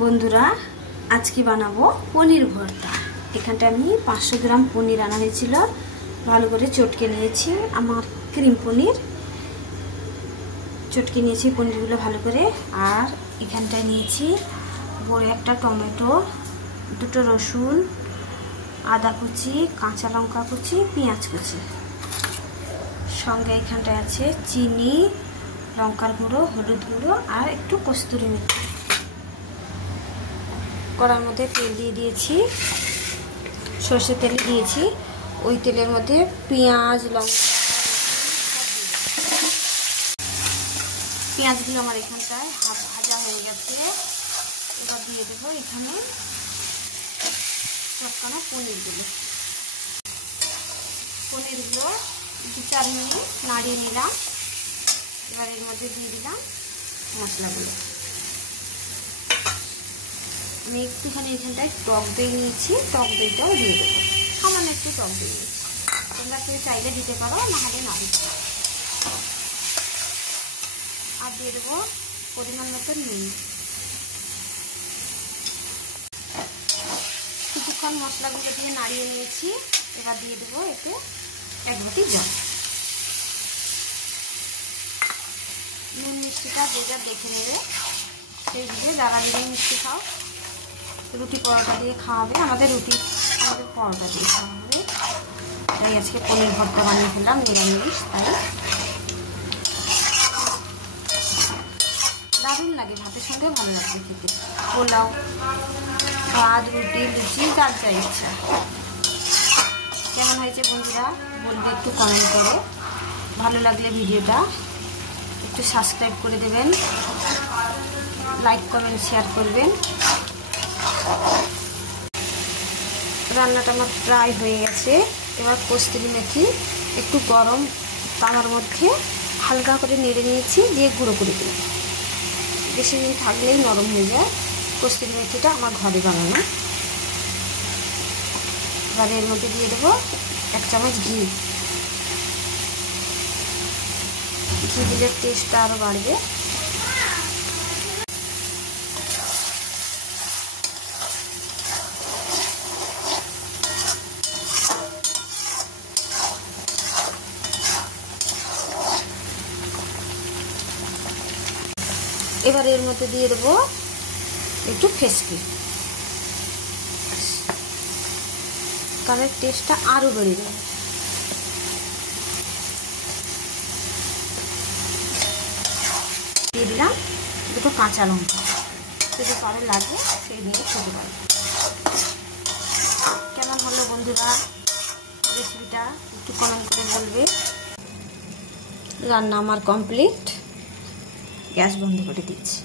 বন্ধুরা আজকে বানাবো পনির ভর্তা। এখানটা আমি 500 গ্রাম পনির আনা হয়েছিল, ভালো করে চটকে নিয়েছি। আমার ক্রিম পনির চটকে নিয়েছি পনিরগুলো ভালো করে। আর এখানটায় নিয়েছি বড় একটা টমেটো, দুটো রসুন, আদা কুচি, কাঁচা লঙ্কা কুচি, পেঁয়াজ কুচি। সঙ্গে এখানটায় আছে চিনি, লঙ্কার গুঁড়ো, হলুদ গুঁড়ো আর একটু কস্তুরি মেথি। কড়ার মধ্যে তেল দিয়ে দিয়েছি, সর্ষের তেল দিয়েছি। ওই তেলের মধ্যে পেঁয়াজ, লঙ্কা, পেঁয়াজগুলো আমার এখানটায় হাফ ভাজা হয়ে গেছে। এবার দিয়ে দেবো এখানে সবখানে পনিরগুলো 2-4 মিনিট নাড়িয়ে নিলাম। এবার এর মধ্যে দিয়ে দিলাম মশলাগুলো। আমি একটুখানি এখানটায় টক দই নিয়েছি, টক দইটাও দিয়ে দেবো, সামান্য একটু টক দই নিয়েছি। তোমরা কেউ চাইলে দিতে পারো, নাহলে না দিতে পারো। আর দিয়ে দেবো পরিমাণ মতো নুন। কিছুক্ষণ মশলাগুলো দিয়ে নাড়িয়ে নিয়েছি। এবার দিয়ে দেবো এতে 1 বাটি জল। নুন মিষ্টিটা যে যা দেখে নেবে, সেই দিয়ে যারা নিয়ে মিষ্টি খাও, রুটি পরোটা দিয়ে খাওয়াবে। আমাদের পরোটা দিয়ে খাওয়া হবে। তাই আজকে পনির ভর্তা বানিয়ে ফেললাম, নিরামিষ। তাই দারুণ লাগে, ভাতের সঙ্গে ভালো লাগবে খেতে। পোলাও, ভাত, রুটি, লুচি, যার যা ইচ্ছা। কেমন হয়েছে বন্ধুরা বলবে একটু কমেন্ট করে। ভালো লাগলে ভিডিওটা একটু সাবস্ক্রাইব করে দেবেন, লাইক কমেন্ট শেয়ার করবেন। রান্নাটা আমার প্রায় হয়ে গেছে। এবার কস্তুরি মেথি একটু গরম তাওয়ার মধ্যে হালকা করে নেড়ে নিয়েছি, দিয়ে গুঁড়ো করে দিই। বেশি দিন থাকলেই নরম হয়ে যায়। কস্তুরি মেথিটা আমার ঘরে বানানো। এবার এর মধ্যে দিয়ে দেবো 1 চামচ ঘি। ঘি দিলে টেস্টটা আরও বাড়বে। এবার এর মধ্যে দিয়ে দেবো একটু ফেসকি, তাহলে টেস্টটা আরও বেড়ে যাবে। দিয়ে দিলাম 2 কাঁচা লঙ্কা, যদি কারো লাগে সেই দিয়ে খেতে পারে। কেমন হলো বন্ধুরা রেসিপিটা একটু কমেন্ট করে বলবে। রান্না আমার কমপ্লিট। গ্যাস বন্ধ করে দিচ্ছি।